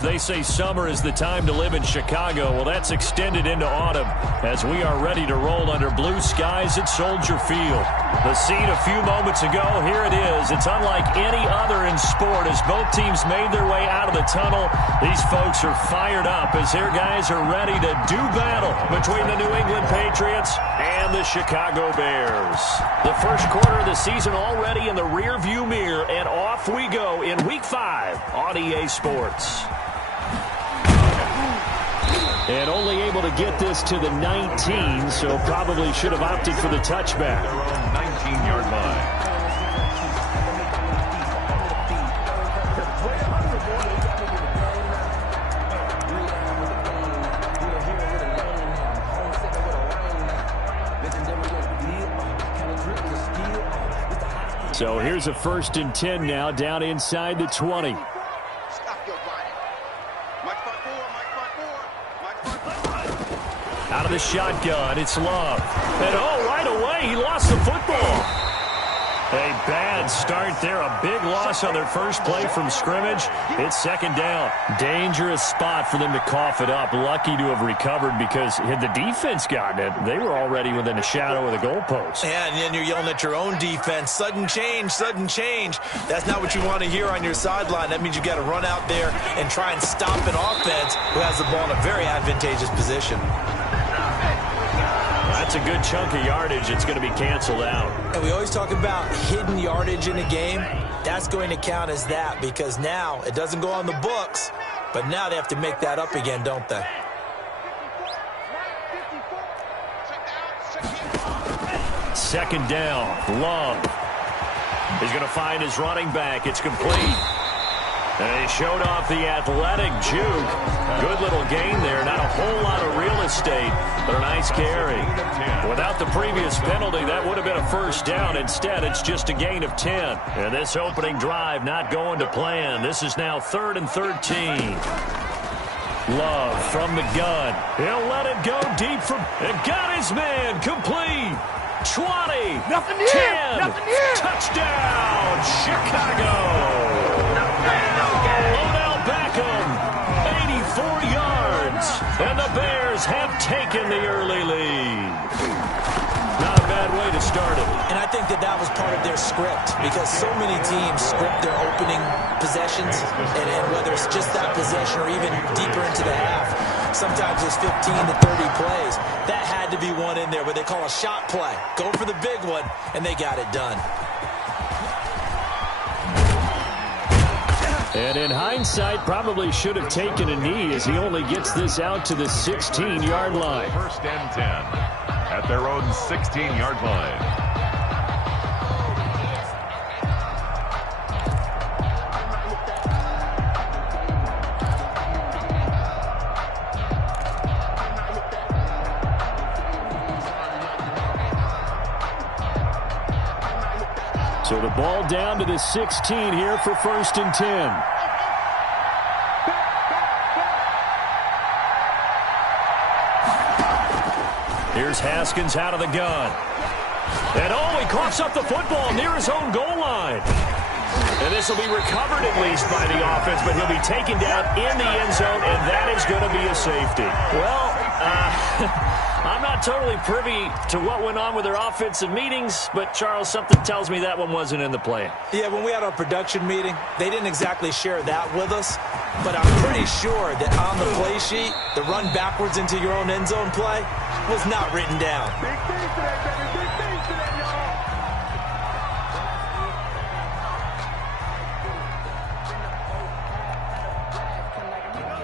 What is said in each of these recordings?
They say summer is the time to live in Chicago. Well, that's extended into autumn as we are ready to roll under blue skies at Soldier Field. The scene a few moments ago, here it is. It's unlike any other in sport as both teams made their way out of the tunnel. These folks are fired up as their guys are ready to do battle between the New England Patriots and the Chicago Bears. The first quarter of the season already in the rearview mirror, and off we go in Week 5 on EA Sports. And only able to get this to the 19, so probably should have opted for the touchback. Their own 19-yard line. So here's a 1st and 10 now, down inside the 20. Out of the shotgun, it's Love. And right away, he lost the football. A bad start there, a big loss on their first play from scrimmage. It's 2nd down. Dangerous spot for them to cough it up. Lucky to have recovered because had the defense gotten it, they were already within a shadow of the goalpost. Yeah, and then you're yelling at your own defense. Sudden change, sudden change. That's not what you want to hear on your sideline. That means you got to run out there and try and stop an offense who has the ball in a very advantageous position. That's a good chunk of yardage. It's going to be canceled out. And we always talk about hidden yardage in a game. That's going to count as that because now it doesn't go on the books, but now they have to make that up again, don't they? Second down. Love. He's going to find his running back. It's complete. And he showed off the athletic juke. Good little gain there. Not a whole lot of real estate, but a nice carry. Without the previous penalty, that would have been a 1st down. Instead, it's just a gain of 10. And this opening drive not going to plan. This is now 3rd and 13. Love from the gun. He'll let it go deep from... And got his man complete. 20. Nothing 10. Nothing here. Touchdown, Chicago. Odell Beckham, 84 yards, and the Bears have taken the early lead. Not a bad way to start it. And I think that was part of their script because so many teams script their opening possessions, and whether it's just that possession or even deeper into the half, sometimes it's 15 to 30 plays. That had to be one in there, what they call a shot play. Go for the big one, and they got it done. And in hindsight, probably should have taken a knee as he only gets this out to the 16-yard line. 1st and 10 at their own 16-yard line. So the ball down to the 16 here for 1st and 10. Here's Haskins out of the gun. And he coughs up the football near his own goal line. And this will be recovered at least by the offense, but he'll be taken down in the end zone, and that is going to be a safety. Well, I'm not totally privy to what went on with their offensive meetings, but, Charles, something tells me that one wasn't in the plan. Yeah, when we had our production meeting, they didn't exactly share that with us, but I'm pretty sure that on the play sheet, the run backwards into your own end zone play was not written down. Big things today, baby. Big things today, y'all.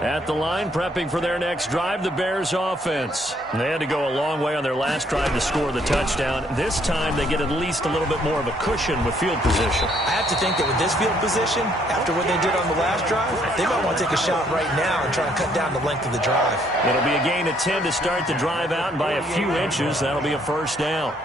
At the line, prepping for their next drive, the Bears offense. They had to go a long way on their last drive to score the touchdown. This time, they get at least a little bit more of a cushion with field position. I have to think that with this field position, after what they did on the last drive, they might want to take a shot right now and try and cut down the length of the drive. It'll be a gain of 10 to start the drive out, and by a few inches, that'll be a 1st down.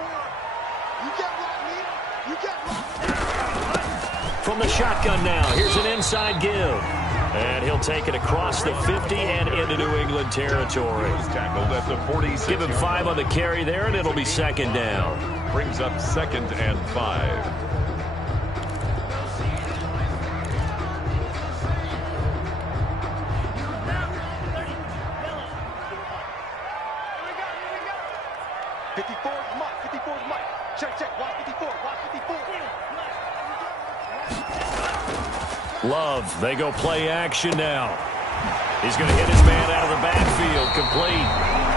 From the shotgun now, here's an inside give. And he'll take it across the 50 and into New England territory. Tackled at the 46. Give him 5 on the carry there, and it'll be 2nd down. Brings up 2nd and 5. 54 is Mike. 54 is Mike. Check, check. Watch 54. Watch 54. Love, they go play action now. He's going to hit his man out of the backfield, complete.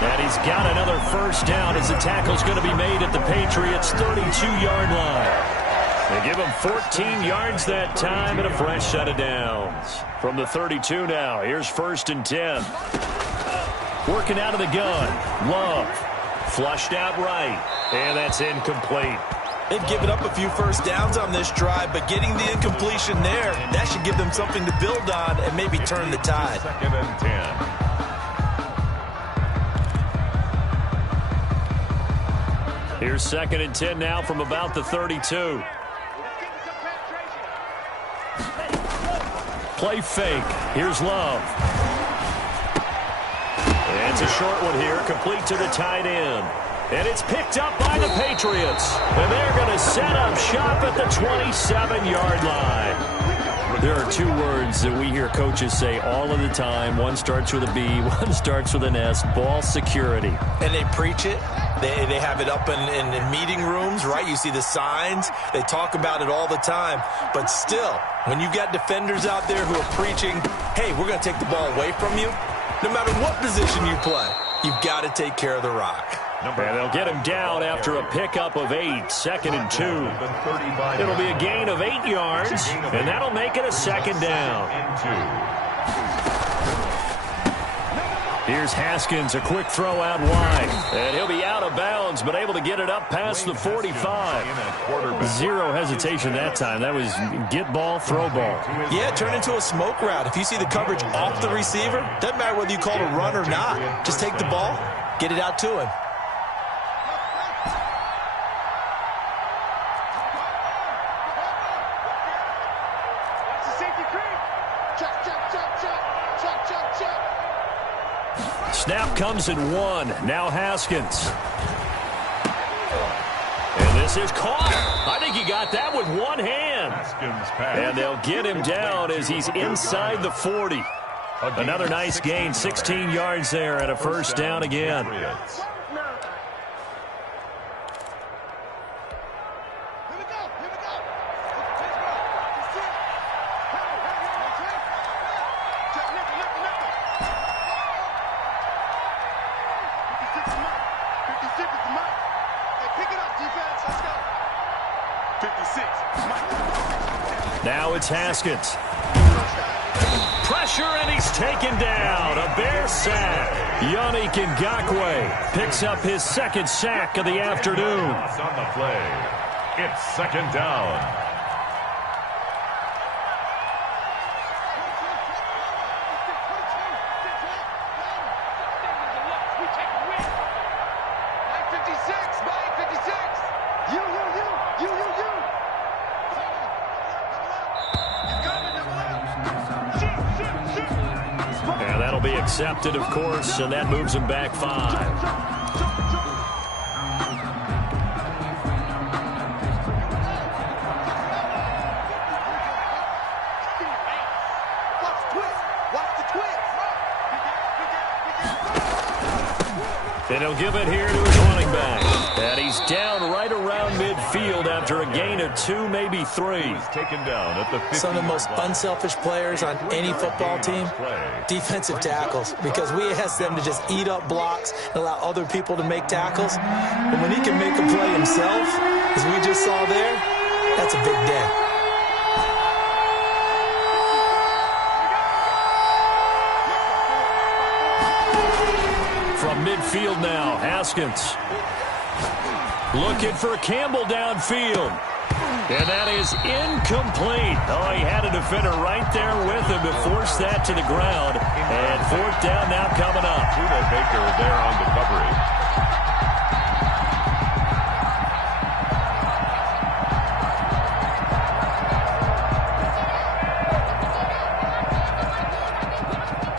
And he's got another first down as the tackle's going to be made at the Patriots' 32-yard line. They give him 14 yards that time and a fresh set of downs. From the 32 now, here's 1st and 10. Working out of the gun, Love. Flushed out right, and that's incomplete. They've given up a few first downs on this drive, but getting the incompletion there, that should give them something to build on and maybe turn the tide. 2nd and 10. Here's 2nd and 10 now from about the 32. Play fake. Here's Love. And it's a short one here, complete to the tight end. And it's picked up by the Patriots. And they're going to set up shop at the 27-yard line. There are two words that we hear coaches say all of the time. One starts with a B, one starts with an S, ball security. And they preach it. They have it up in meeting rooms, right? You see the signs. They talk about it all the time. But still, when you've got defenders out there who are preaching, hey, we're going to take the ball away from you, no matter what position you play, you've got to take care of the rock. And they'll get him down after a pickup of 8, 2nd and 2. It'll be a gain of 8 yards, and that'll make it a 2nd down. Here's Haskins, a quick throw out wide. And he'll be out of bounds, but able to get it up past the 45. Zero hesitation that time. That was get ball, throw ball. Yeah, turn into a smoke route. If you see the coverage off the receiver, doesn't matter whether you call it a run or not. Just take the ball, get it out to him. Snap comes in 1. Now Haskins. And this is caught. I think he got that with one hand. And they'll get him down as he's inside the 40. Another nice gain, 16 yards there and a first down again. Now it's Haskins. Pressure, and he's taken down. A Bear sack. Yannick Ngakoue picks up his 2nd sack of the afternoon. On the play. It's 2nd down. Accepted, of course, and that moves him back 5. And he'll give it here to his running back. And he's down right around midfield after a gain of 2, maybe 3. He's taken down at the 50. Some of the most unselfish players on any football team, defensive tackles, because we ask them to just eat up blocks and allow other people to make tackles. But when he can make a play himself, as we just saw there, that's a big day. From midfield now, Haskins. Looking for Campbell downfield. And that is incomplete. Oh, he had a defender right there with him to force that to the ground. And 4th down now coming up. Judah Baker there on the coverage.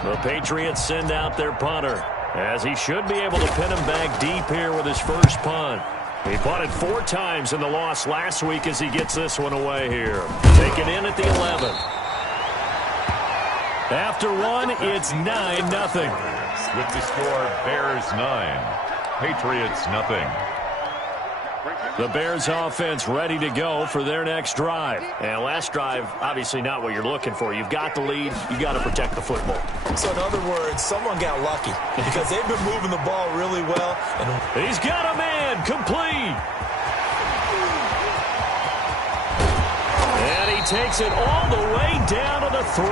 The Patriots send out their punter, as he should be able to pin him back deep here with his first punt. He punted 4 times in the loss last week as he gets this one away here. Taken in at the 11. After 1, it's 9-0. With the score, Bears 9, Patriots 0. The Bears offense ready to go for their next drive. And last drive, obviously not what you're looking for. You've got the lead. You got to protect the football. So in other words, someone got lucky because they've been moving the ball really well. And he's got a man complete. And he takes it all the way down to the 3.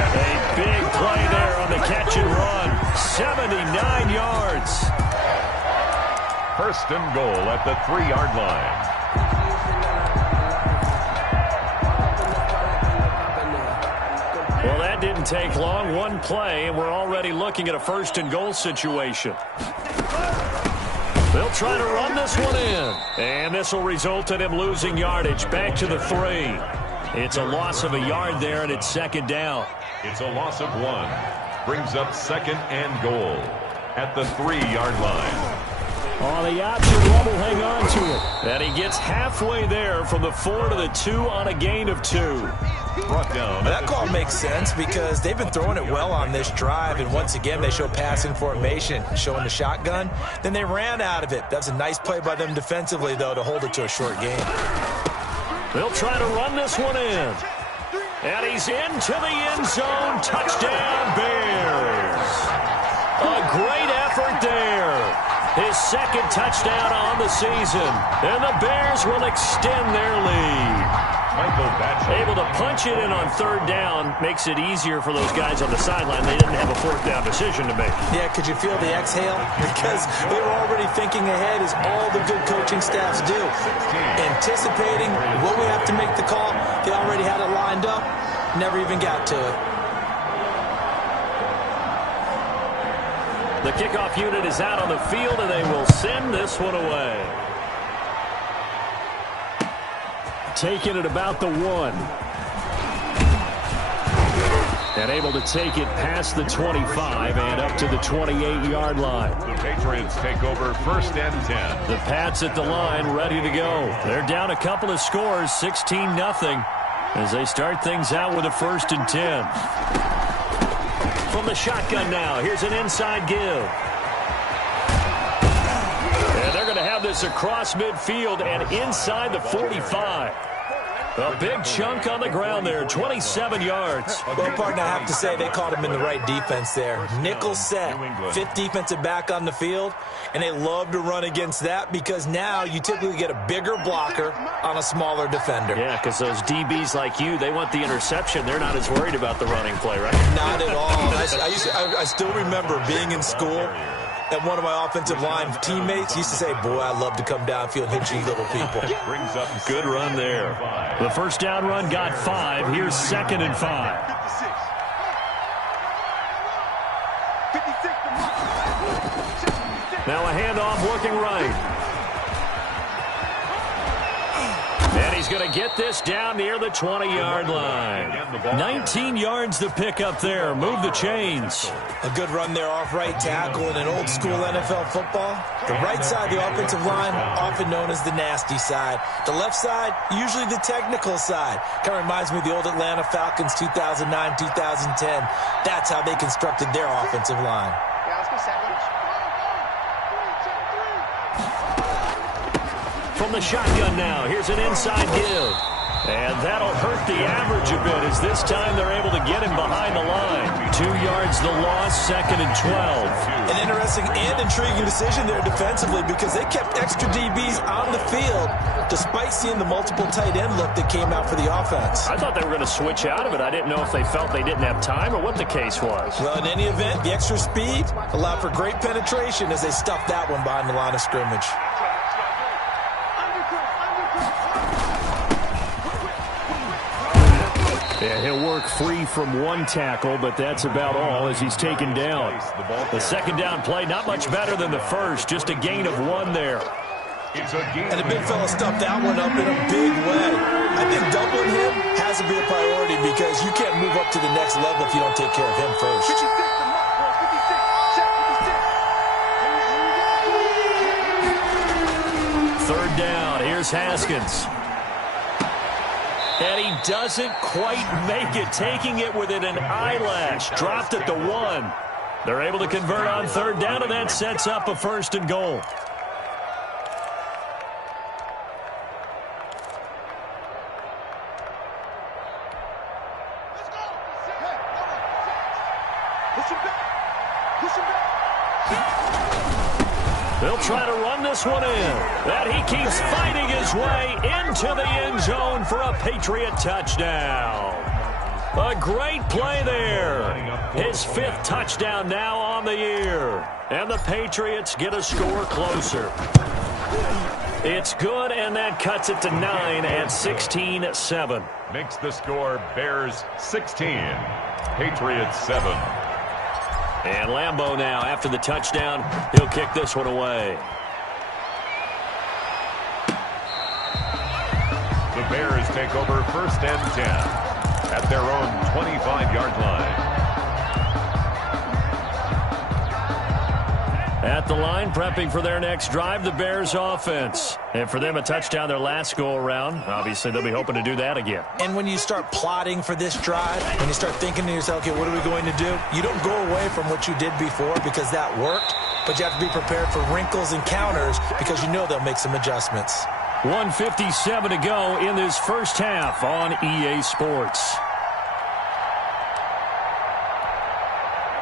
A big play there on the catch and run. 79 yards. First and goal at the 3-yard line. Well, that didn't take long. One play, and we're already looking at a first and goal situation. They'll try to run this one in. And this will result in him losing yardage. Back to the 3. It's a loss of a yard there, and it's second down. It's a loss of 1. Brings up second and goal at the 3-yard line. On the option, Love will hang on to it. And he gets halfway there from the 4 to the 2 on a gain of 2. Brought down. That call makes sense because they've been throwing it well on this drive, and once again they show passing formation, showing the shotgun. Then they ran out of it. That's a nice play by them defensively, though, to hold it to a short gain. They'll try to run this one in. And he's into the end zone. Touchdown, Bears. A great effort there. His second touchdown on the season. And the Bears will extend their lead. Able to punch it in on third down makes it easier for those guys on the sideline. They didn't have a fourth down decision to make. Yeah, could you feel the exhale? Because they were already thinking ahead, as all the good coaching staffs do. Anticipating what we have to make the call. They already had it lined up. Never even got to it. The kickoff unit is out on the field, and they will send this one away. Taking it about the 1. And able to take it past the 25 and up to the 28-yard line. The Patriots take over first and 10. The Pats at the line ready to go. They're down a couple of scores, 16-0, as they start things out with a first and 10. From the shotgun now, here's an inside give. And they're going to have this across midfield and inside the 45. A big chunk on the ground there, 27 yards. Well, partner, I have to say they caught him in the right defense there. Nickel set, 5th defensive back on the field, and they love to run against that because now you typically get a bigger blocker on a smaller defender. Yeah, because those DBs like you, they want the interception. They're not as worried about the running play, right? Not at all. I still remember being in school, and one of my offensive line teammates used to say, boy, I love to come downfield and hit you little people. Good run there. The first down run got 5. Here's second and 5. Now a handoff working right. And he's going to get this down near the 20-yard line. 19 yards to pick up there. Move the chains. A good run there off right tackle in an old school NFL football. The right side, the offensive line, often known as the nasty side. The left side, usually the technical side. Kind of reminds me of the old Atlanta Falcons 2009, 2010. That's how they constructed their offensive line. From the shotgun now, here's an inside give. And that'll hurt the average a bit as this time they're able to get him behind the line. 2 yards the loss, second and 12. An interesting and intriguing decision there defensively because they kept extra DBs on the field despite seeing the multiple tight end look that came out for the offense. I thought they were going to switch out of it. I didn't know if they felt they didn't have time or what the case was. Well, in any event, the extra speed allowed for great penetration as they stuffed that one behind the line of scrimmage. Yeah, he'll work free from one tackle, but that's about all as he's taken down. The second down play, not much better than the first, just a gain of 1 there. And the big fella stuffed that one up in a big way. I think doubling him has to be a priority because you can't move up to the next level if you don't take care of him first. Third down, here's Haskins. And he doesn't quite make it, taking it within an eyelash. Dropped at the 1. They're able to convert on third down, and that sets up a first and goal. Push him back. Push him back. They'll try to run this one in. That he keeps fighting his way into the end zone for a Patriot touchdown. A great play there. His 5th touchdown now on the year. And the Patriots get a score closer. It's good, and that cuts it to 9 at 16-7. Makes the score Bears 16, Patriots 7. And Lambeau now, after the touchdown, he'll kick this one away. The Bears take over 1st and 10 at their own 25-yard line. At the line, prepping for their next drive, the Bears offense. And for them, a touchdown their last go-around. Obviously, they'll be hoping to do that again. And when you start plotting for this drive, when you start thinking to yourself, okay, what are we going to do? You don't go away from what you did before because that worked, but you have to be prepared for wrinkles and counters because you know they'll make some adjustments. 1:57 to go in this first half on EA Sports.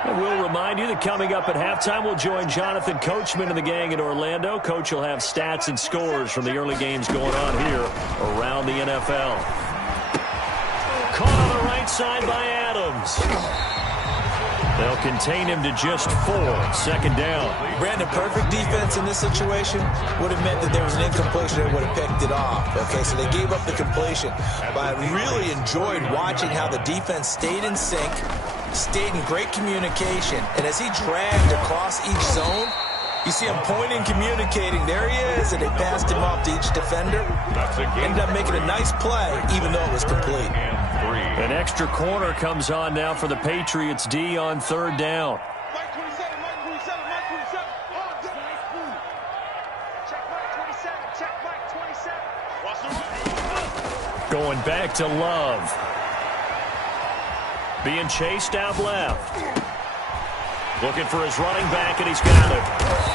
And we'll remind you that coming up at halftime, we'll join Jonathan Coachman and the gang in Orlando. Coach will have stats and scores from the early games going on here around the NFL. Caught on the right side by Adams. They'll contain him to just 4. 2nd down. Brandon, perfect defense in this situation would have meant that there was an incompletion that would have picked it off. Okay, so they gave up the completion. But I really enjoyed watching how the defense stayed in sync, stayed in great communication, and as he dragged across each zone, you see him pointing, communicating. There he is, and they passed him off to each defender. Ended up making a nice play, even though it was complete. An extra corner comes on now for the Patriots D on 3rd down. Mike 27, Mike 27, Mike 27. Oh, check Mike 27, check Mike 27. Watch the run. Going back to Love. Being chased out left. Looking for his running back, and he's got it.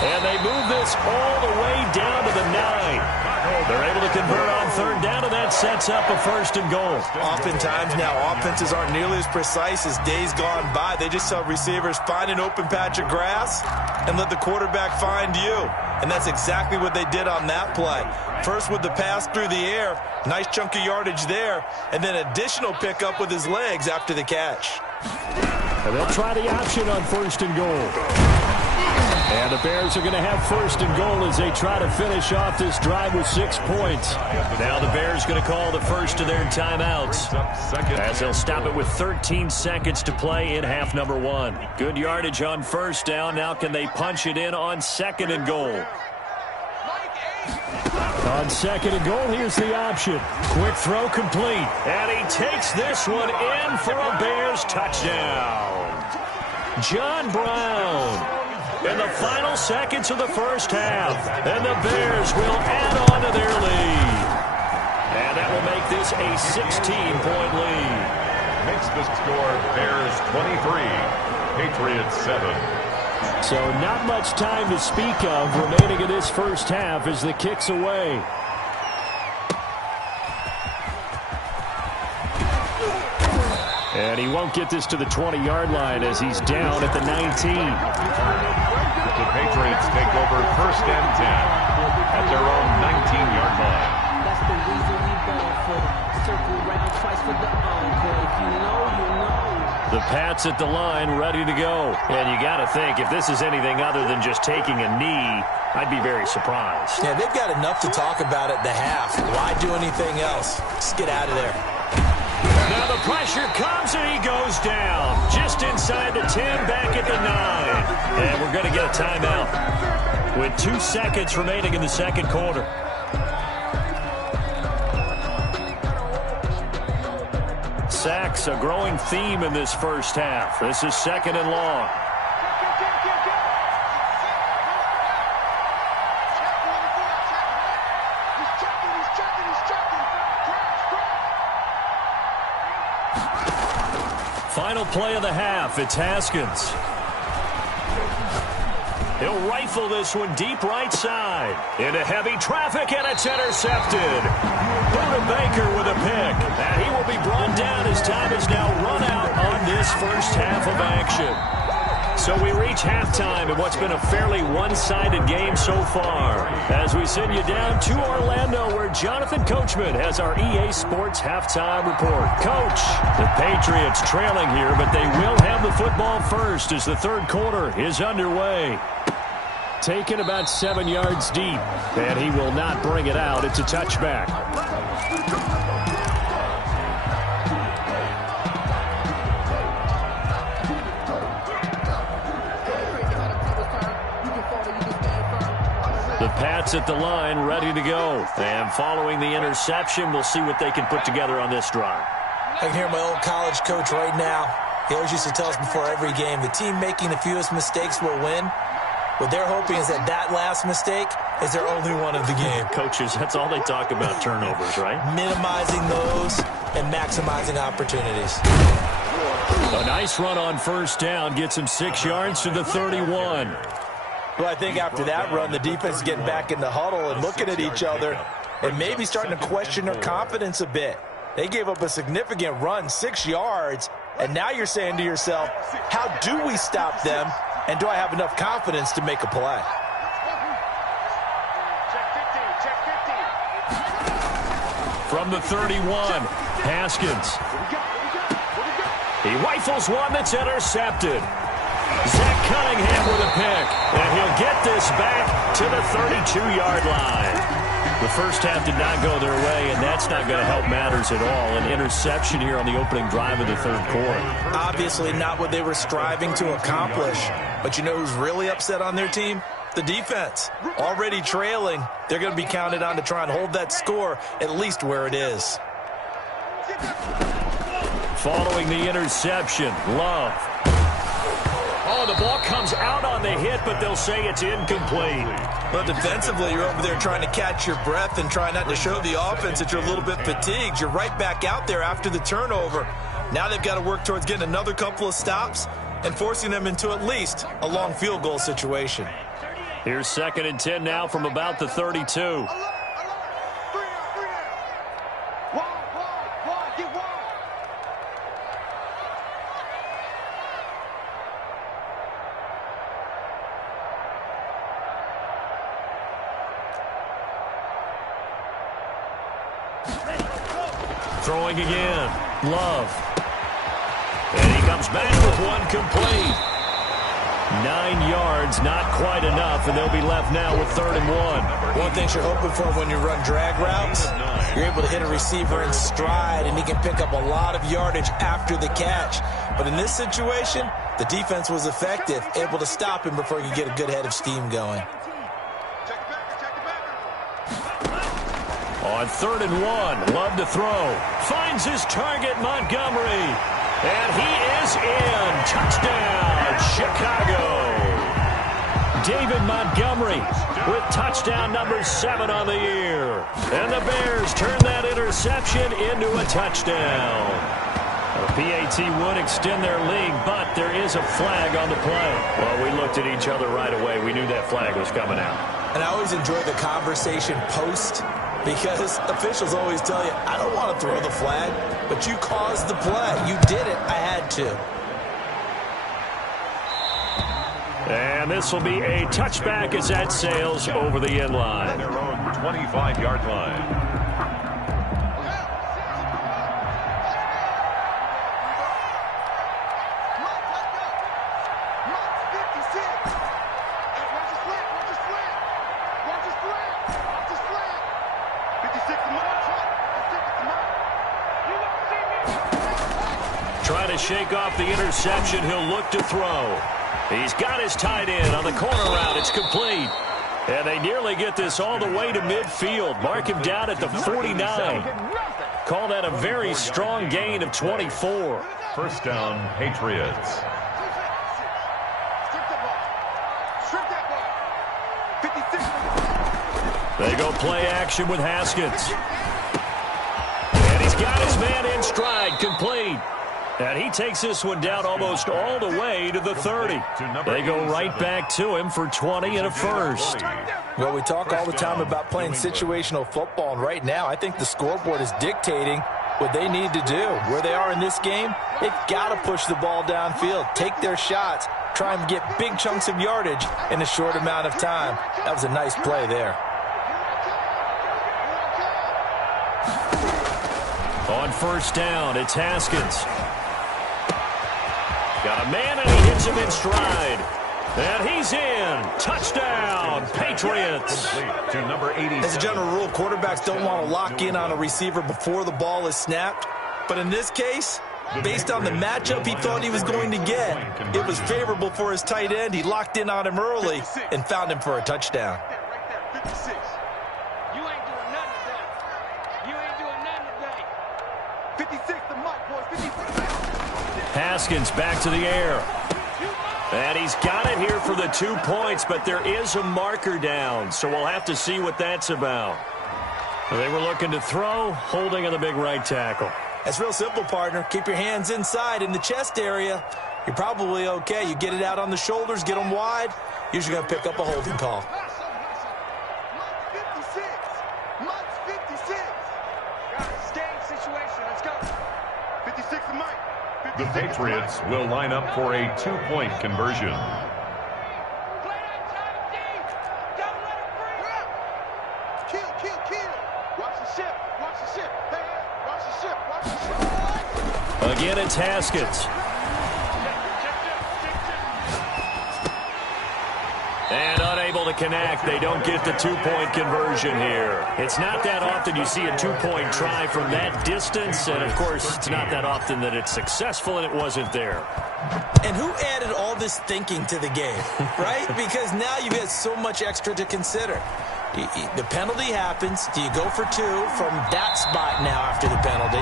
And they move this all the way down to the 9. They're able to convert on 3rd down, and that sets up a 1st and goal. Oftentimes now, offenses aren't nearly as precise as days gone by. They just tell receivers, find an open patch of grass and let the quarterback find you. And that's exactly what they did on that play. First with the pass through the air, nice chunk of yardage there, and then additional pickup with his legs after the catch. And they'll try the option on 1st and goal. And the Bears are going to have 1st and goal as they try to finish off this drive with 6 points. Now the Bears going to call the first of their timeouts as they'll stop it with 13 seconds to play in half number 1. Good yardage on 1st down. Now can they punch it in on 2nd and goal? On 2nd and goal, here's the option. Quick throw complete. And he takes this one in for a Bears touchdown. John Brown. In the final seconds of the first half. And the Bears will add on to their lead. And that will make this a 16-point lead. Makes the score Bears 23, Patriots 7. So not much time to speak of remaining in this first half as the kick's away. And he won't get this to the 20-yard line as he's down at the 19. The Patriots take over 1st and 10 at their own 19-yard line. That's the reason we ball for. Circle round twice for the encore. If you know, you know. The Pats at the line ready to go. And you got to think, if this is anything other than just taking a knee, I'd be very surprised. Yeah, they've got enough to talk about at the half. Why do anything else? Just get out of there. Now the pressure comes and he goes down. Just inside the 10, back at the 9. And we're going to get a timeout with 2 seconds remaining in the second quarter. Sacks, a growing theme in this first half. This is 2nd and long. Final play of the half. It's Haskins. He'll rifle this one deep right side. Into heavy traffic, and it's intercepted. Buda Baker with a pick. And he will be brought down as time is now run out on this first half of action. So we reach halftime in what's been a fairly one-sided game so far. As we send you down to Orlando, where Jonathan Coachman has our EA Sports halftime report. Coach, the Patriots trailing here, but they will have the football first as the third quarter is underway. Taken about 7 yards deep, and he will not bring it out. It's a touchback. The Pats at the line, ready to go. And following the interception, we'll see what they can put together on this drive. I can hear my old college coach right now. He always used to tell us before every game, the team making the fewest mistakes will win. What they're hoping is that last mistake is their only one of the game. Coaches, that's all they talk about, turnovers, right? Minimizing those and maximizing opportunities. A nice run on first down gets him 6 yards to the 31. Well, I think after that run, the defense is getting back in the huddle and looking at each other and maybe starting to question their confidence a bit. They gave up a significant run, 6 yards, and now you're saying to yourself, how do we stop them, and do I have enough confidence to make a play? From the 31, Haskins. He rifles one that's intercepted. Zach Cunningham with a pick, and he'll get this back to the 32-yard line. The first half did not go their way, and that's not going to help matters at all. An interception here on the opening drive of the third quarter. Obviously not what they were striving to accomplish. But you know who's really upset on their team? The defense. Already trailing, they're going to be counted on to try and hold that score at least where it is. Following the interception, Love. Oh, the ball comes out on the hit, but they'll say it's incomplete. Well, defensively, you're over there trying to catch your breath and try not to show the offense that you're a little bit fatigued. You're right back out there after the turnover. Now they've got to work towards getting another couple of stops and forcing them into at least a long field goal situation. Here's 2nd and 10 now from about the 32. Throwing again. Love. And he comes back with one complete. 9 yards, not quite enough, and they'll be left now with 3rd and 1. One thing you're hoping for when you run drag routes, you're able to hit a receiver in stride, and he can pick up a lot of yardage after the catch. But in this situation, the defense was effective, able to stop him before he could get a good head of steam going. On 3rd and 1, Love to throw. Finds his target, Montgomery. And he is in. Touchdown, Chicago. David Montgomery with touchdown number 7 on the year. And the Bears turn that interception into a touchdown. A PAT would extend their lead, but there is a flag on the play. Well, we looked at each other right away. We knew that flag was coming out. And I always enjoy the conversation post, because officials always tell you, I don't want to throw the flag, but you caused the play. You did it. I had to. And this will be a touchback as that sails over the end line. Their own 25-yard line. Trying to shake off the interception, he'll look to throw. He's got his tight end on the corner route. It's complete. And they nearly get this all the way to midfield. Mark him down at the 49. Call that a very strong gain of 24. First down, Patriots. They go play action with Haskins. And he's got his man in stride, complete. And he takes this one down almost all the way to the 30. They go right back to him for 20 and a first. Well, we talk all the time about playing situational football, and right now I think the scoreboard is dictating what they need to do. Where they are in this game, they've got to push the ball downfield, take their shots, try and get big chunks of yardage in a short amount of time. That was a nice play there. On first down, it's Haskins. Got a man, and he hits him in stride. And he's in. Touchdown, Patriots. To number 80. As a general rule, quarterbacks don't want to lock in on a receiver before the ball is snapped. But in this case, based on the matchup he thought he was going to get, it was favorable for his tight end. He locked in on him early and found him for a touchdown. Right there, 56. You ain't doing nothing today. You ain't doing nothing today. 56 to Mike, boys. 56. Haskins back to the air. And he's got it here for the 2 points, but there is a marker down, so we'll have to see what that's about. They were looking to throw, holding on the big right tackle. That's real simple, partner. Keep your hands inside in the chest area. You're probably okay. You get it out on the shoulders, get them wide. Usually going to pick up a holding call. Mike's 56. Mike's 56. Got a game situation. Let's go. 56 to Mike. The Patriots will line up for a 2-point conversion. Play that time, D. Don't let it free. Kill. Watch the ship. Watch the ship. Hey, watch the ship. Watch the ship. Again, it's Haskins. And unable to connect. They don't get the 2-point conversion here. It's not that often you see a 2-point try from that distance. And, of course, it's not that often that it's successful, and it wasn't there. And who added all this thinking to the game, right? Because now you get so much extra to consider. The penalty happens. Do you go for 2 from that spot now after the penalty?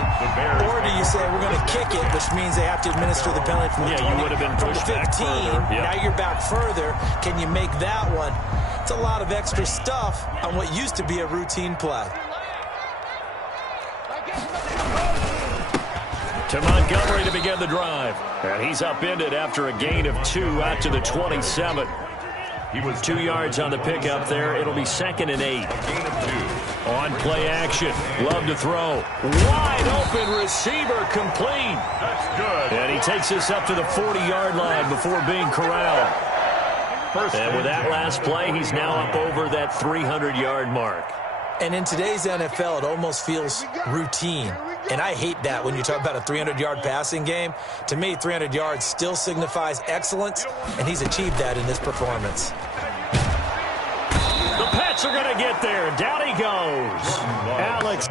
Or do you say we're going to kick it, which means they have to administer the penalty from the 20, you would have been from the pushed 15. back further. Yep. Now you're back further. Can you make that one? It's a lot of extra stuff on what used to be a routine play. To Montgomery to begin the drive. And he's upended after a gain of 2 out to the 27. He was 2 yards on the pickup there. It'll be 2nd and 8. A gain of 2. On play action. Love to throw. Wide open receiver complete. That's good. And he takes us up to the 40-yard line before being corralled. And with that last play, he's now up over that 300-yard mark. And in today's NFL, it almost feels routine. And I hate that when you talk about a 300-yard passing game. To me, 300 yards still signifies excellence, and he's achieved that in this performance. The Pats are going to get there. Down he goes. Alex.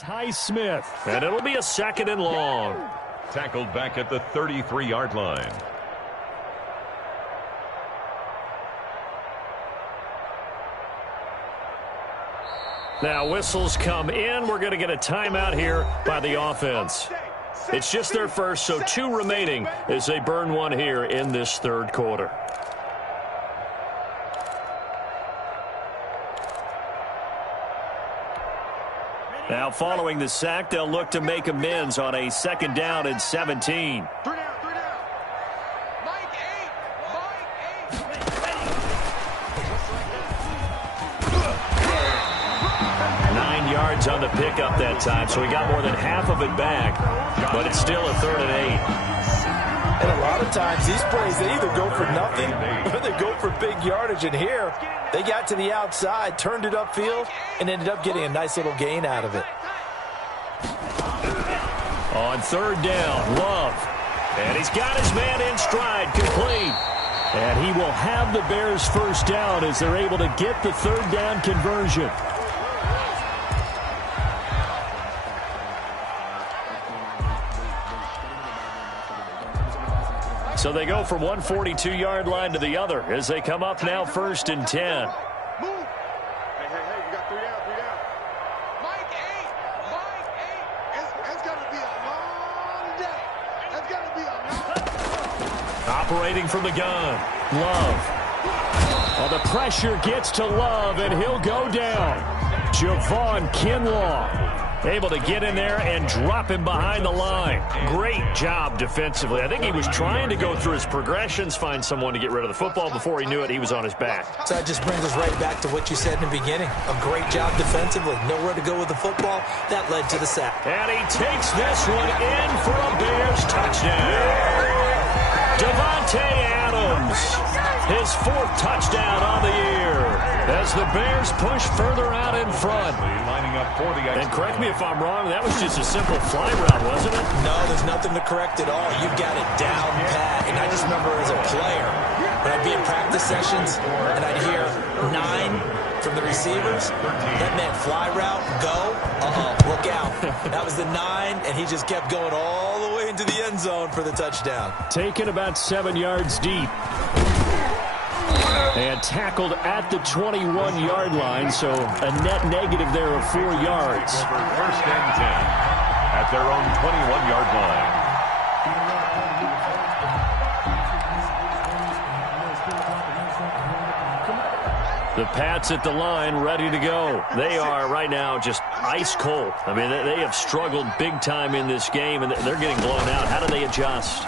Highsmith, and it'll be a 2nd and long. Tackled back at the 33-yard line. Now whistles come in. We're going to get a timeout here by the offense. It's just their first, so 2 remaining as they burn 1 here in this 3rd quarter. Now, following the sack, they'll look to make amends on a 2nd down and 17. 3 down. Mike 8. 9 yards on the pickup that time, so he got more than half of it back, but it's still a 3rd and 8. And a lot of times, these plays, they either go for nothing or they go for big yardage. And here, they got to the outside, turned it upfield, and ended up getting a nice little gain out of it. On third down, Love. And he's got his man in stride, complete. And he will have the Bears first down as they're able to get the third down conversion. So they go from one 42-yard line to the other as they come up now 1st and 10. Move. Hey, we got 3 down, 3 down. Mike 8. It's going to be a long day. It's going to be a long. Operating from the gun, Love. Well, the pressure gets to Love, and he'll go down. Javon Kinlaw able to get in there and drop him behind the line. Great job defensively. I think he was trying to go through his progressions, find someone to get rid of the football. Before he knew it, he was on his back. So that just brings us right back to what you said in the beginning. A great job defensively. Nowhere to go with the football. That led to the sack. And he takes this one in for a Bears touchdown. Devontae Adams, his 4th touchdown on the year as the Bears push further out in front. Lining up for the And correct me if I'm wrong, that was just a simple fly route, wasn't it? No, there's nothing to correct at all. You've got it down pat. And I just remember as a player, when I'd be in practice sessions and I'd hear 9 from the receivers, that meant fly route, go, look out. That was the 9, and he just kept going all the way into the end zone for the touchdown. Taken about 7 yards deep. And tackled at the 21-yard line, so a net negative there of 4 yards. 1st and 10 at their own 21-yard line. The Pats at the line, ready to go. They are right now just ice cold. I mean, they have struggled big time in this game, and they're getting blown out. How do they adjust?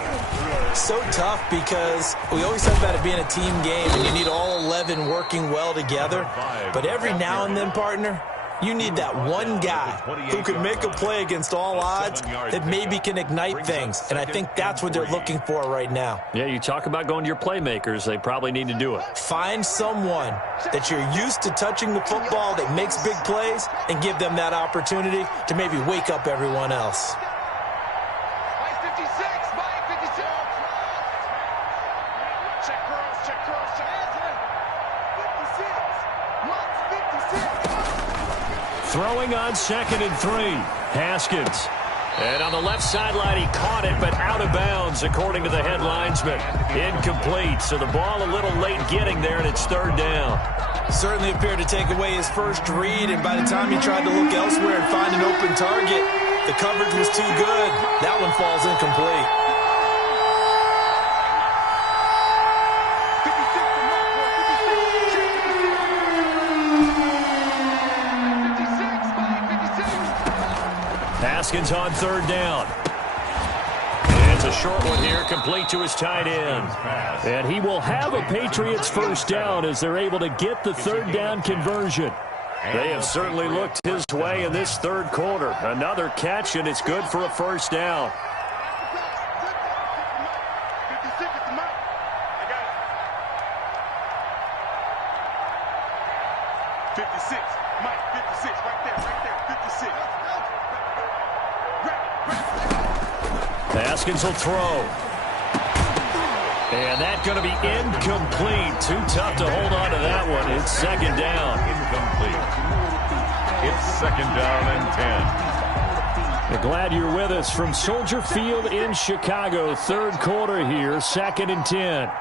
So tough because we always talk about it being a team game, and you need all 11 working well together. But every now and then, partner, you need that one guy who can make a play against all odds that maybe can ignite things. And I think that's what they're looking for right now. Yeah, you talk about going to your playmakers. They probably need to do it. Find someone that you're used to touching the football that makes big plays and give them that opportunity to maybe wake up everyone else. Mike 56, Mike 56. Check cross, check cross, check. 56. Mike 56. Throwing on 2nd and 3. Haskins. And on the left sideline, he caught it, but out of bounds, according to the head linesman. Incomplete, so the ball a little late getting there, and it's 3rd down. Certainly appeared to take away his first read, and by the time he tried to look elsewhere and find an open target, the coverage was too good. That one falls incomplete. Haskins on 3rd down. And it's a short one here, complete to his tight end. And he will have a Patriots first down as they're able to get the 3rd down conversion. They have certainly looked his way in this 3rd quarter. Another catch, and it's good for a first down. 56 is the Mike. I got it. 56. Mike, 56. Right there, 56. Haskins will throw. And that's going to be incomplete. Too tough to hold on to that one. It's 2nd down. Incomplete. It's 2nd down and 10. We're glad you're with us from Soldier Field in Chicago. 3rd quarter here, 2nd and 10. 56,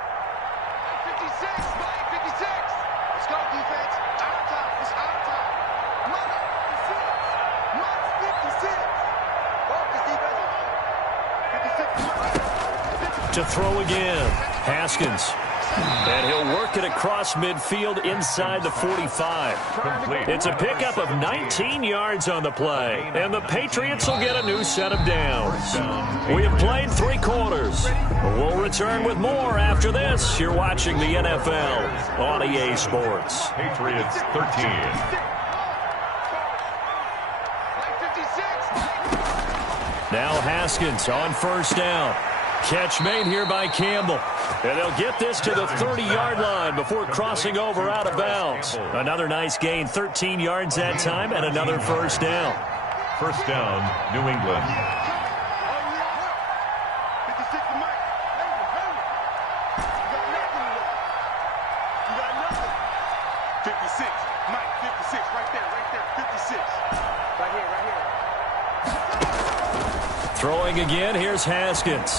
Mike 56. Let's go, defense. Out of time. It's out of time. Mike 56. Mike 56. Focus, defense. 56. To throw again, Haskins. And he'll work it across midfield inside the 45. Complete. It's a pickup of 19 yards on the play, and the Patriots will get a new set of downs. We have played 3 quarters. We'll return with more after this. You're watching the NFL on EA Sports. Patriots 13. Now Haskins on first down. Catch made here by Campbell. And they'll get this to the 30-yard line before crossing over out of bounds. Another nice gain, 13 yards that time, and another first down. First down, New England. Throwing again, here's Haskins.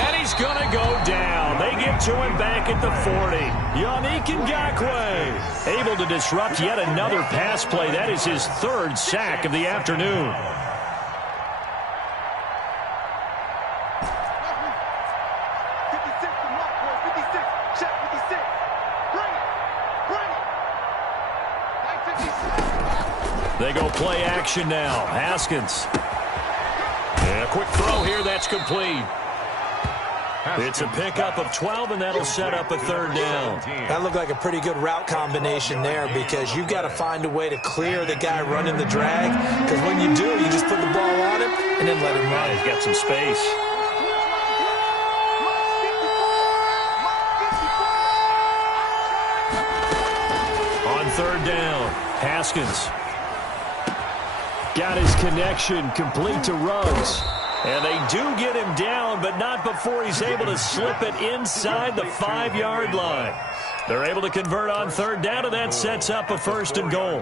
And he's going to go down. They get to him back at the 40. Yannick Ngakoue able to disrupt yet another pass play. That is his third sack of the afternoon. They go play action now. Haskins. And a quick throw here. That's complete. It's a pickup of 12, and that'll set up a third down. That looked like a pretty good route combination there because you've got to find a way to clear the guy running the drag. Because when you do, you just put the ball on him and then let him run. He's got some space. On third down, Haskins. Got his connection complete to Ruggs. And they do get him down, but not before he's able to slip it inside the 5-yard line. They're able to convert on third down, and that sets up a first and goal.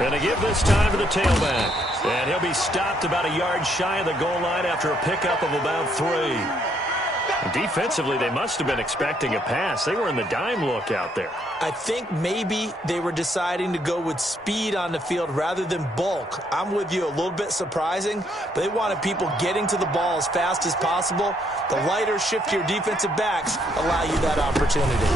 And a give this time to the tailback. And he'll be stopped about a yard shy of the goal line after a pickup of about 3. Defensively, they must have been expecting a pass. They were in the dime look out there. I think maybe they were deciding to go with speed on the field rather than bulk. I'm with you, a little bit surprising, but they wanted people getting to the ball as fast as possible. The lighter, shiftier defensive backs allow you that opportunity.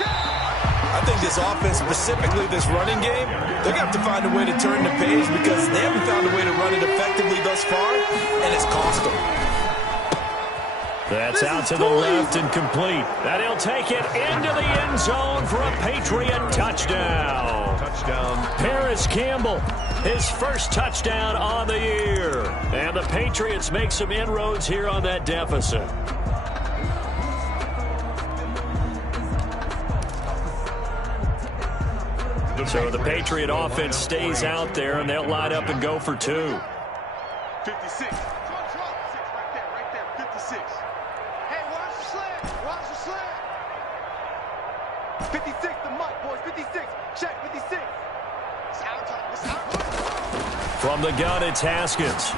I think this offense, specifically this running game, they're going to have to find a way to turn the page because they haven't found a way to run it effectively thus far, and it's cost them. That's out to the left and complete. And he'll take it into the end zone for a Patriot touchdown. Paris Campbell, his first touchdown on the year. And the Patriots make some inroads here on that deficit. So the Patriot offense stays out there, and they'll line up and go for 2. 56. Right there. 56. Hey, watch the slant. Watch the slant. 56, the mic, boys. 56. Check 56. It's out time. From the gun, it's Haskins.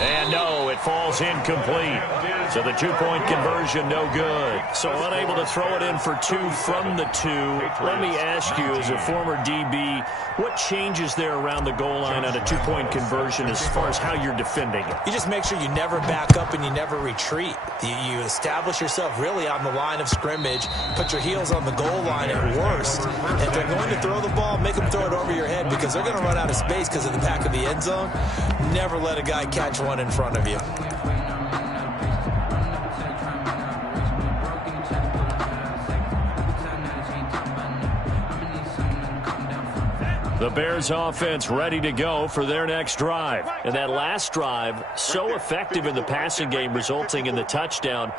And no, it falls incomplete. So the 2-point conversion, no good. So unable to throw it in for 2 from the 2. Let me ask you, as a former DB, what changes there around the goal line on a 2-point conversion as far as how you're defending it? You just make sure you never back up and you never retreat. You establish yourself really on the line of scrimmage, put your heels on the goal line at worst. If they're going to throw the ball, make them throw it over your head because they're going to run out of space because of the back of the end zone. Never let a guy catch one in front of you. The Bears offense ready to go for their next drive. And that last drive, so effective in the passing game, resulting in the touchdown.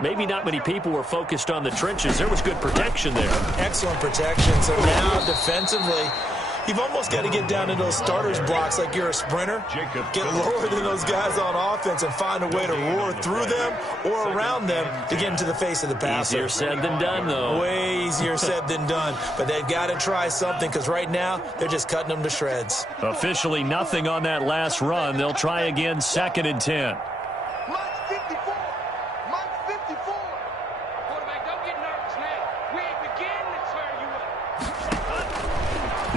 Maybe not many people were focused on the trenches. There was good protection there. Excellent protection. So now defensively, you've almost got to get down to those starters blocks like you're a sprinter. Get lower than those guys on offense and find a way to roar through them or around them to get into the face of the passer. Easier said than done, though. Way easier said than done. But they've got to try something because right now they're just cutting them to shreds. Officially nothing on that last run. They'll try again, 2nd and 10. Mike's 54. Mike's 54. Quarterback, don't get nervous now. We ain't beginning to tear you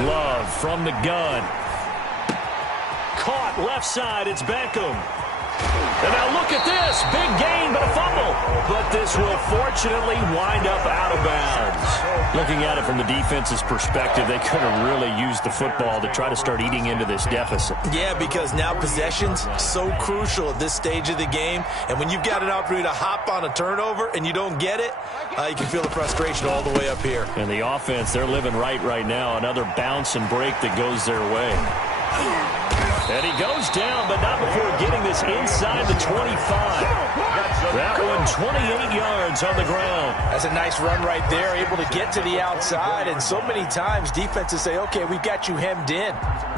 up. Love from the gun. Caught left side. It's Beckham. And now look at this. Big gain, but a fumble. But this will fortunately wind up out of bounds. Looking at it from the defense's perspective, they could have really used the football to try to start eating into this deficit. Yeah, because now possession's so crucial at this stage of the game. And when you've got an opportunity to hop on a turnover and you don't get it, you can feel the frustration all the way up here. And the offense, they're living right now. Another bounce and break that goes their way. And he goes down, but not before getting this inside the 25. That one 28 yards on the ground. That's a nice run right there, able to get to the outside. And so many times defenses say, okay, we've got you hemmed in.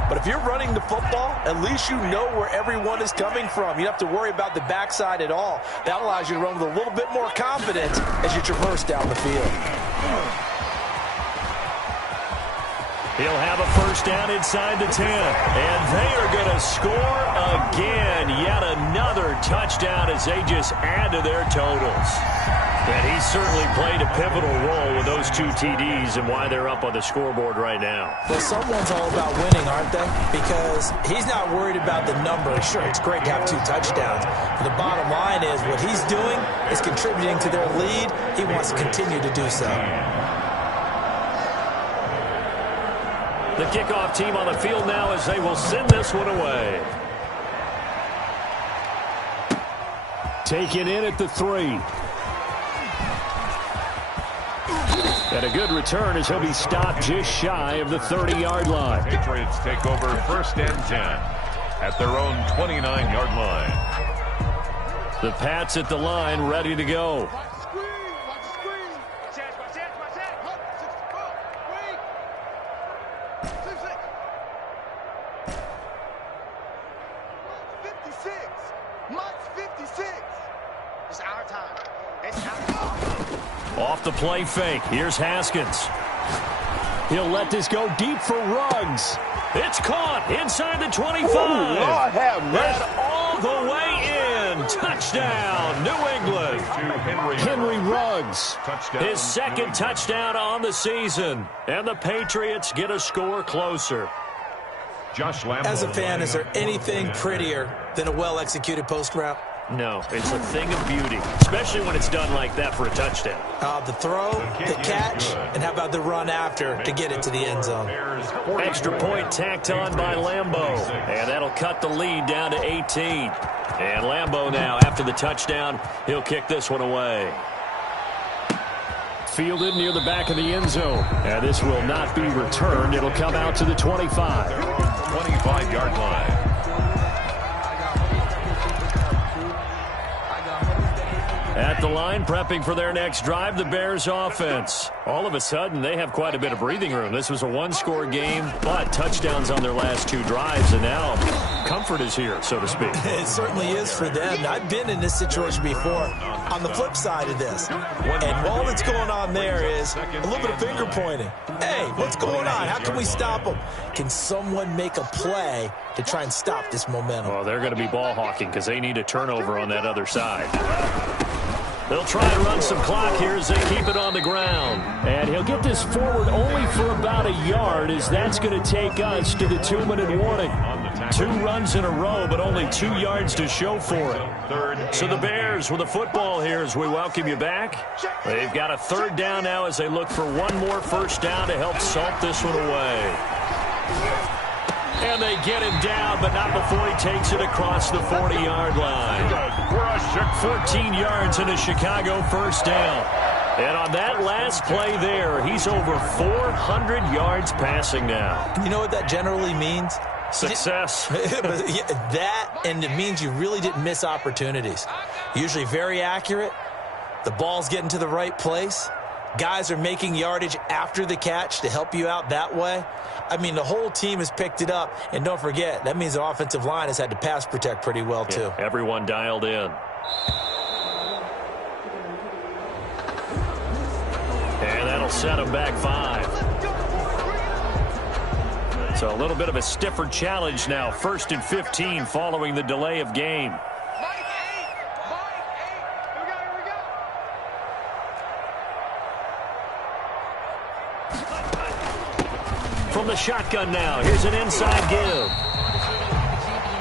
But if you're running the football, at least you know where everyone is coming from. You don't have to worry about the backside at all. That allows you to run with a little bit more confidence as you traverse down the field. He'll have a first down inside the 10. And they are going to score again. Yet another touchdown as they just add to their totals. And he certainly played a pivotal role with those 2 TDs and why they're up on the scoreboard right now. Well, someone's all about winning, aren't they? Because he's not worried about the number. Sure, it's great to have 2 touchdowns. But the bottom line is what he's doing is contributing to their lead. He wants to continue to do so. The kickoff team on the field now as they will send this one away. Taken in at the 3. And a good return as he'll be stopped just shy of the 30-yard line. Patriots take over first and 10 at their own 29-yard line. The Pats at the line ready to go. Off the play fake. Here's Haskins. He'll let this go deep for Ruggs. It's caught inside the 25. Lord have mercy. And all the way in. Touchdown, New England. Henry Ruggs. His second touchdown on the season. And the Patriots get a score closer. Josh Lambo. As a fan, is there anything prettier than a well-executed post route? No, it's a thing of beauty, especially when it's done like that for a touchdown. The throw, the catch, and how about the run after to get it to the end zone? Extra point tacked on by Lambo, and that'll cut the lead down to 18. And Lambo now, after the touchdown, he'll kick this one away. Fielded near the back of the end zone, and this will not be returned. It'll come out to the 25. 25-yard line. At the line, prepping for their next drive, the Bears offense. All of a sudden, they have quite a bit of breathing room. This was a one-score game, but touchdowns on their last 2 drives, and now comfort is here, so to speak. It certainly is for them. I've been in this situation before on the flip side of this. And all that's going on there is a little bit of finger pointing. Hey, what's going on? How can we stop them? Can someone make a play to try and stop this momentum? Well, they're going to be ball hawking because they need a turnover on that other side. They'll try and run some clock here as they keep it on the ground. And he'll get this forward only for about a yard, as that's going to take us to the 2-minute warning. 2 runs in a row, but only 2 yards to show for it. So the Bears with the football here as we welcome you back. They've got a 3rd down now as they look for one more first down to help salt this one away. And they get him down, but not before he takes it across the 40-yard line. 14 yards and a Chicago first down. And on that last play there, he's over 400 yards passing now. You know what that generally means? Success. That, and it means you really didn't miss opportunities. Usually very accurate. The ball's getting to the right place. Guys are making yardage after the catch to help you out that way. I mean, the whole team has picked it up. And don't forget, that means the offensive line has had to pass protect pretty well, too. Yeah, everyone dialed in. And that'll set them back 5. So a little bit of a stiffer challenge now. 1st and 15 following the delay of game. From the shotgun now, here's an inside give.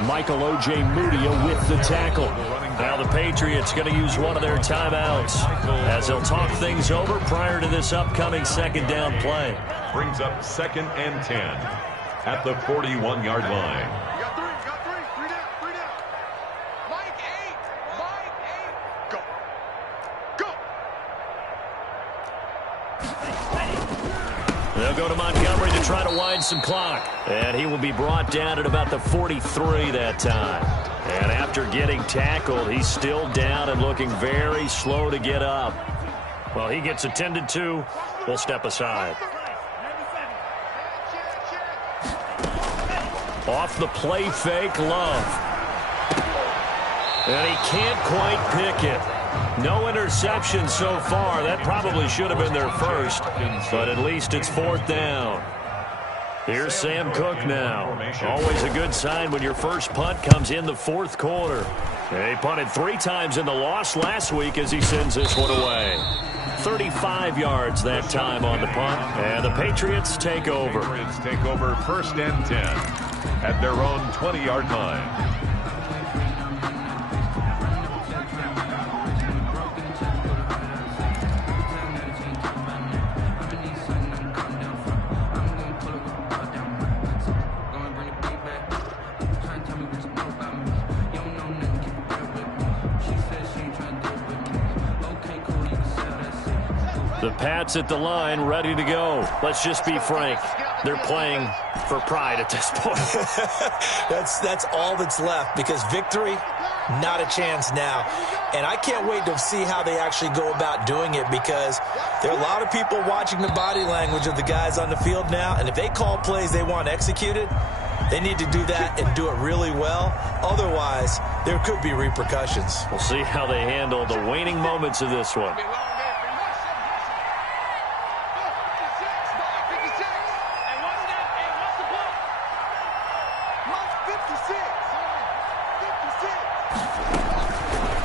Michael O.J. Mudia with the tackle. Now the Patriots going to use one of their timeouts as they'll talk things over prior to this upcoming 2nd down play. Brings up 2nd and 10 at the 41-yard line. You got 3, you got 3. 3 down, 3 down. Mike 8. Go. Go. They'll go to Montgomery to try to wind some clock. And he will be brought down at about the 43 that time. And after getting tackled, he's still down and looking very slow to get up. Well, he gets attended to. We'll step aside. Off the play fake, Love. And he can't quite pick it. No interception so far. That probably should have been their first, but at least it's 4th down. Here's Sam Cook now. Always a good sign when your first punt comes in the 4th quarter. He punted 3 times in the loss last week as he sends this one away. 35 yards that time on the punt, and the Patriots take over. Patriots take over 1st and 10 at their own 20-yard line. The Pats at the line, ready to go. Let's just be frank. They're playing for pride at this point. That's all that's left, because victory, not a chance now. And I can't wait to see how they actually go about doing it, because there are a lot of people watching the body language of the guys on the field now, and if they call plays they want executed, they need to do that and do it really well. Otherwise, there could be repercussions. We'll see how they handle the waning moments of this one.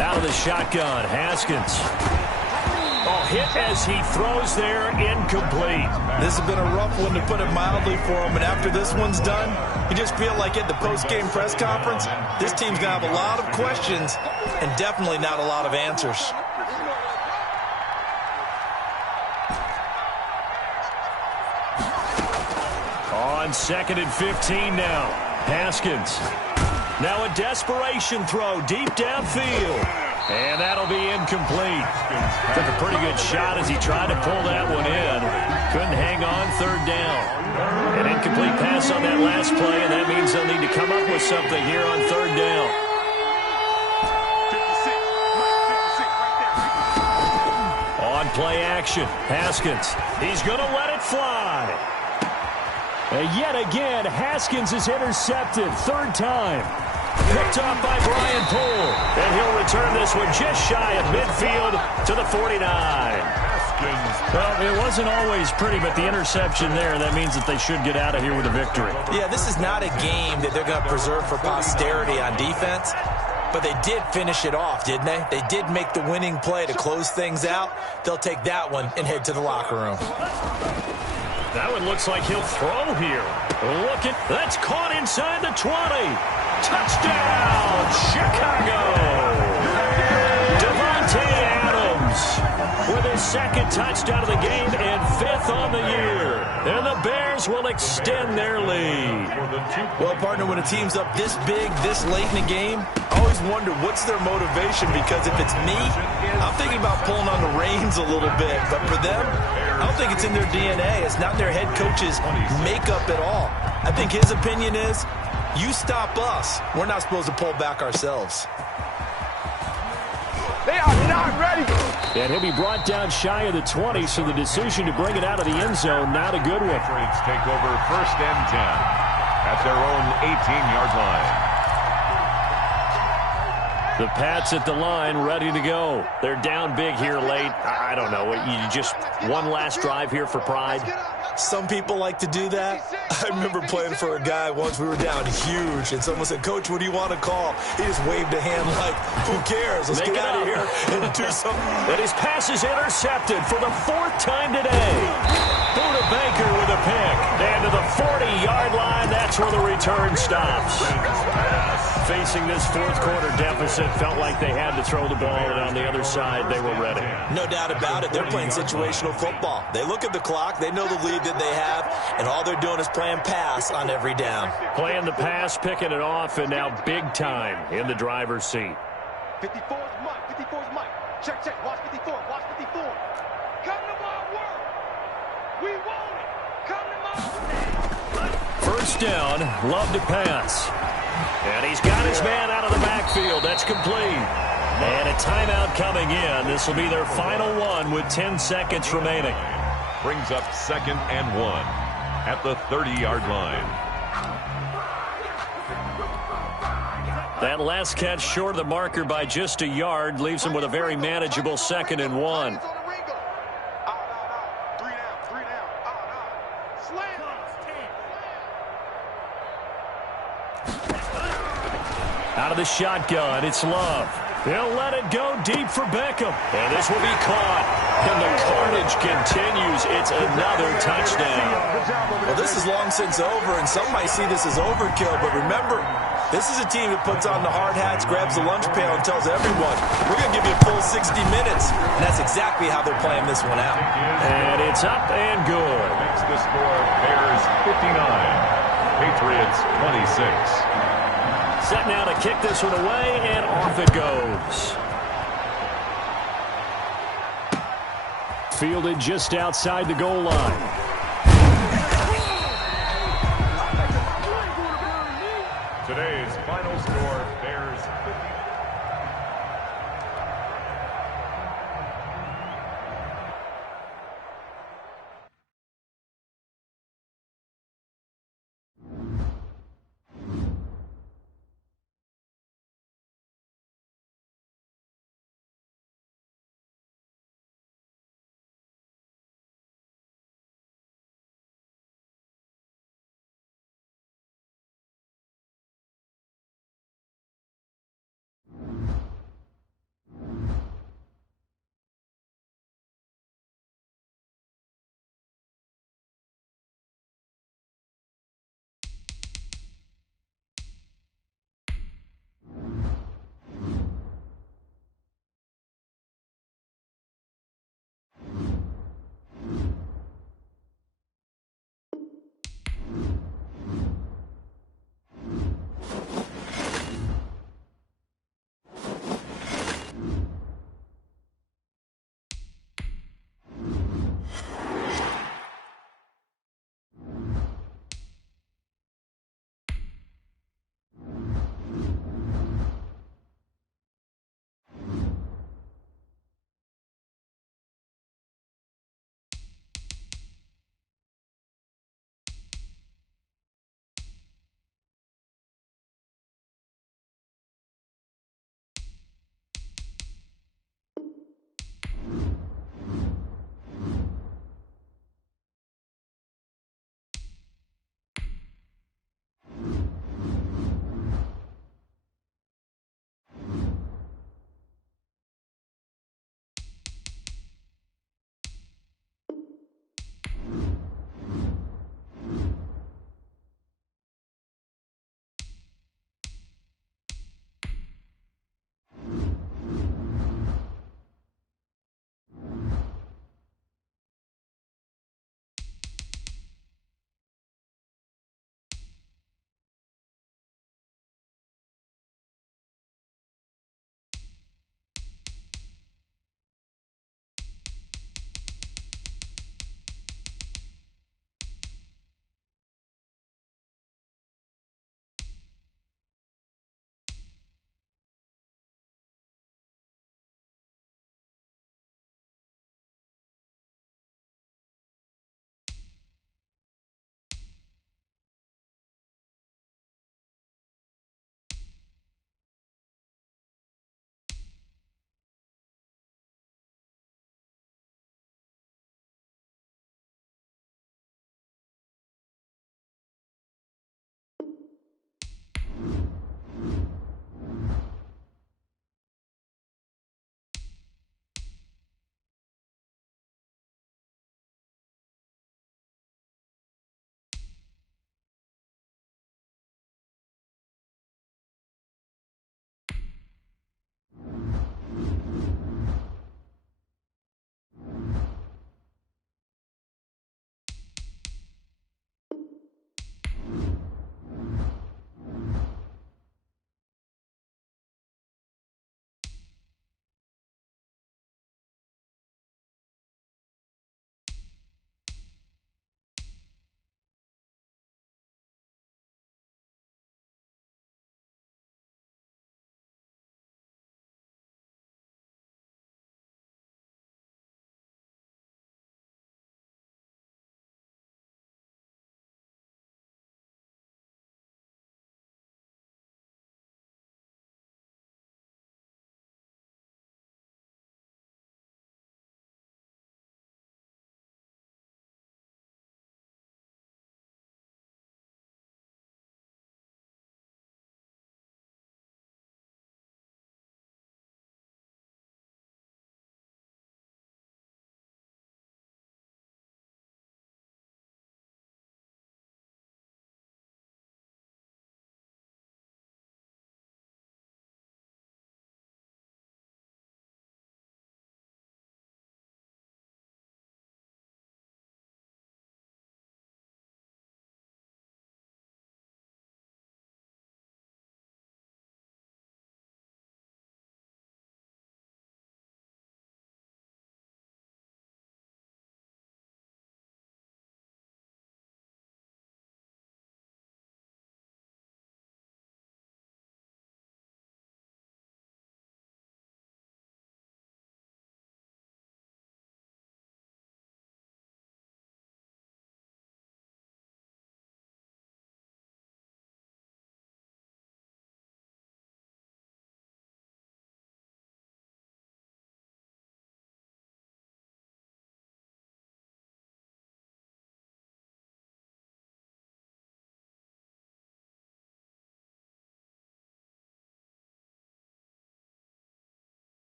Out of the shotgun, Haskins. Oh, hit as he throws there, incomplete. This has been a rough one, to put it mildly, for him. And after this one's done, you just feel like at the post-game press conference, this team's going to have a lot of questions and definitely not a lot of answers. On 2nd and 15 now. Haskins. Now a desperation throw deep downfield. And that'll be incomplete. Took a pretty good shot as he tried to pull that one in. Couldn't hang on, 3rd down. An incomplete pass on that last play, and that means they'll need to come up with something here on 3rd down. On play action, Haskins. He's going to let it fly. And yet again, Haskins is intercepted, 3rd time. Picked off by Brian Poole. And he'll return this one just shy of midfield to the 49. Well, it wasn't always pretty, but the interception there, that means that they should get out of here with a victory. Yeah, this is not a game that they're going to preserve for posterity on defense. But they did finish it off, didn't they? They did make the winning play to close things out. They'll take that one and head to the locker room. That one looks like he'll throw here. That's caught inside the 20. Touchdown, Chicago! Devontae Adams with his 2nd touchdown of the game and 5th on the year. And the Bears will extend their lead. Well, partner, when a team's up this big, this late in the game, I always wonder what's their motivation, because if it's me, I'm thinking about pulling on the reins a little bit. But for them, I don't think it's in their DNA. It's not their head coach's makeup at all. I think his opinion is, you stop us, we're not supposed to pull back ourselves. They are not ready. And he'll be brought down shy of the 20, so the decision to bring it out of the end zone, not a good one. Patriots take over 1st and 10 at their own 18-yard line. The Pats at the line, ready to go. They're down big here late. I don't know. You just one last drive here for pride. Some people like to do that. I remember playing for a guy once. We were down huge, and someone said, "Coach, what do you want to call?" He just waved a hand like, "Who cares? Let's get out of here and do something." And his pass is intercepted for the 4th time today. Buda Baker with a pick. And to the 40-yard line, that's where the return stops. Facing this 4th quarter deficit, felt like they had to throw the ball, and on the other side, they were ready. No doubt about it. They're playing situational football. They look at the clock. They know the lead that they have, and all they're doing is playing pass on every down. Playing the pass, picking it off, and now big time in the driver's seat. 54 is Mike. 54 is Mike. Check, check. Watch 54. Watch 54. Come to my work. We want it. Come to my work. 1st down, Love to pass. And he's got his man out of the backfield. That's complete. And a timeout coming in. This will be their final one with 10 seconds remaining. Brings up 2nd and 1 at the 30-yard line. That last catch short of the marker by just a yard leaves him with a very manageable 2nd and 1. Out of the shotgun, it's Love. He'll let it go deep for Beckham. And this will be caught. And the carnage continues. It's another touchdown. Well, this is long since over, and some might see this as overkill. But remember, this is a team that puts on the hard hats, grabs the lunch pail, and tells everyone, we're going to give you a full 60 minutes. And that's exactly how they're playing this one out. And it's up and good. Makes the score Bears 59, Patriots 26. Set now to kick this one away, and off it goes. Fielded just outside the goal line. Today's final score, Bears 59.